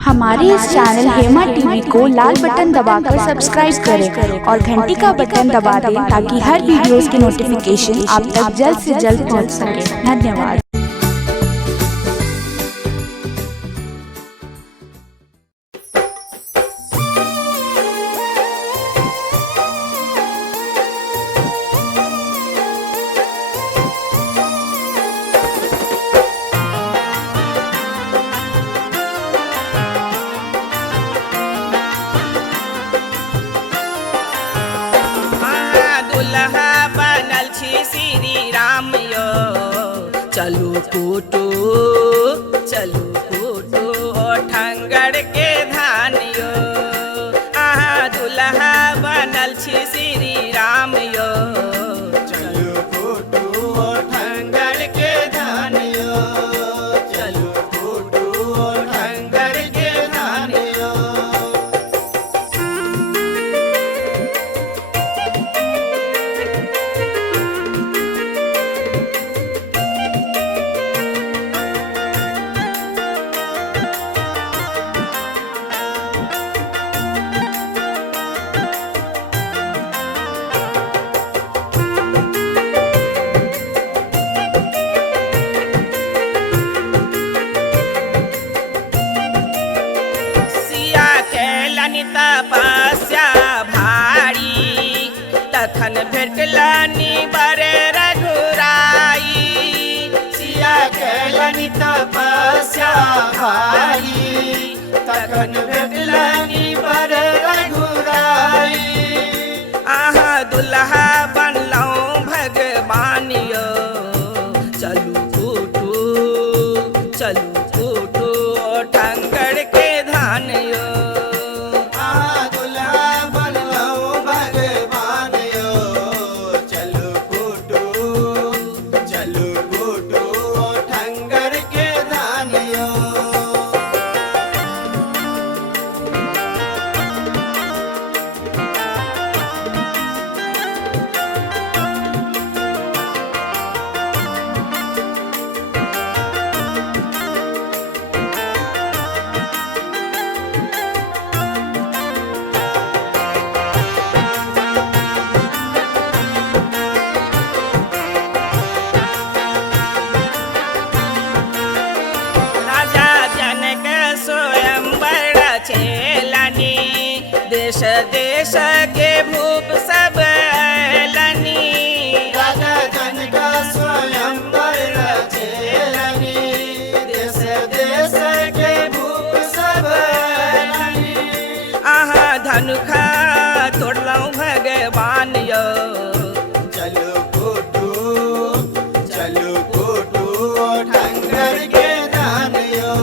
हमारे इस channel Hema TV को लाल button दबाकर सब्सक्राइब करें और घंटी का बटन दबा दें ताकि हर वीडियोस की नोटिफिकेशन आप तक जल्द से जल्द पहुंच सके। धन्यवाद। दुल्हा बनल छी श्री राम यो, चलू कूटू चलू कूटू ठंगड़ के धान यो। दुल्हा बनल छी श्री राम यो, चलू कूटू ठंगड़ के धान यो, चलू कूटू ठंगड़ के धान यो। तपस्या भारी तखन भेटलनी बड़े रघुराई। सिया केलनि तपस्या भारी तखन भेटलनी बड़े रघुराई। दुल्हा बनलौं भगवान यो, चलू कूटू चलू कूटू ठंगड़ के धान यो। देश देश के भूप सब अयलनि, राजा जनक स्वयंवर रचेलनि। देश देश के भूप सब अयलनि। धनुखा तोड़लौं भगवान यो, चलू कूटू ठंगड़ के धान यो।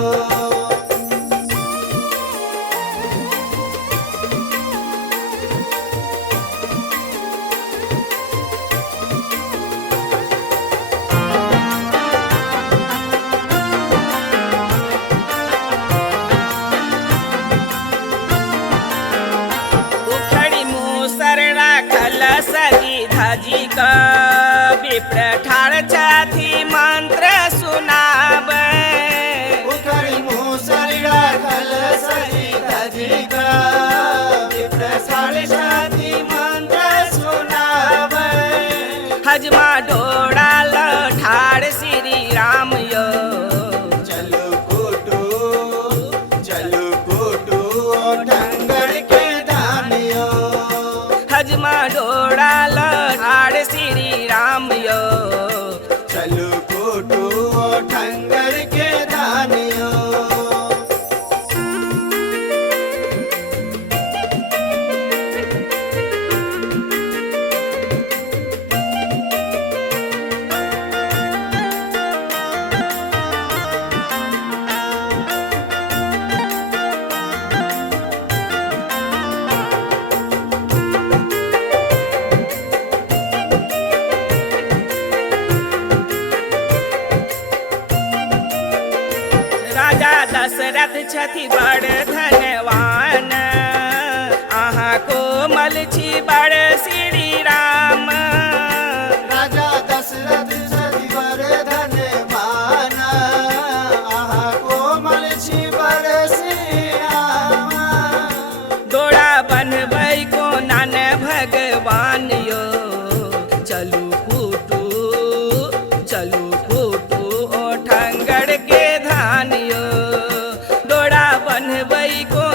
सजी धजी का विप्र ठाड़ छथि मंत्र सुनाब। उखड़ी मूसर राखल सजी धजी का विप्र ठाड़ छथि मंत्र सुनाब। हजमा डोड़ाल ठाड़ श्री राम यो, चलू कूटू ठंगड़ के धान यो। हजमा डोड़ाल ठाड़ श्री राम यो, चलू कूटू ठंगड़ के धान यो। राजा दशरथ छथि बड़ धनवान, कोमल छी बड़ श्री राम। राजा दशरथ छथि बड़ धनवान, कोमल छी बड़ श्री वही को